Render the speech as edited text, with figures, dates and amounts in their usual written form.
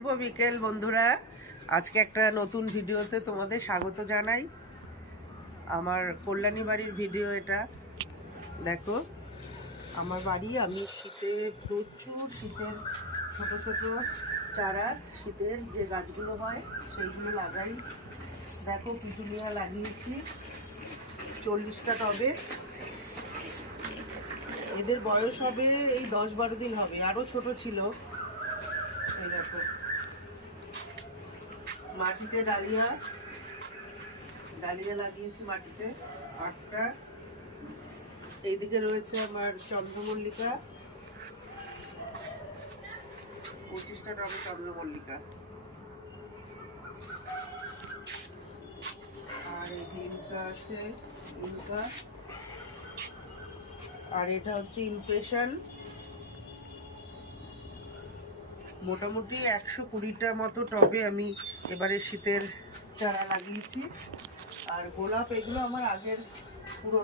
শুভ বিকেল বন্ধুরা, আজকে একটা নতুন ভিডিওতে তোমাদের স্বাগত জানাই। আমার কল্যাণী বাড়ির ভিডিও এটা। দেখো আমার বাড়ি, আমি শীতে প্রচুর শীতের ছোট ছোট চারা, শীতের যে গাছগুলো হয় সেইগুলো লাগাই। দেখো পিটুনিয়া লাগিয়েছি 40টা টবে। এদের বয়স হবে এই 10-12 দিন হবে, আরো ছোট ছিল। এই দেখো মাটিতে ডালিয়া লাগিয়েছি মাটিতে 8টা। এইদিকে রয়েছে আমার চন্দ্রমল্লিকা, 25টা টবে চন্দ্রমল্লিকা। আর এই যে ইনকা আছে, ইনকা। আর এটা হচ্ছে ইমপ্রেশন। মোটামুটি 120টা মতো টবে আমি এবারে শীতের চারা লাগিয়েছি। আর গোলাপ, এগুলো আমার আগের পুরনো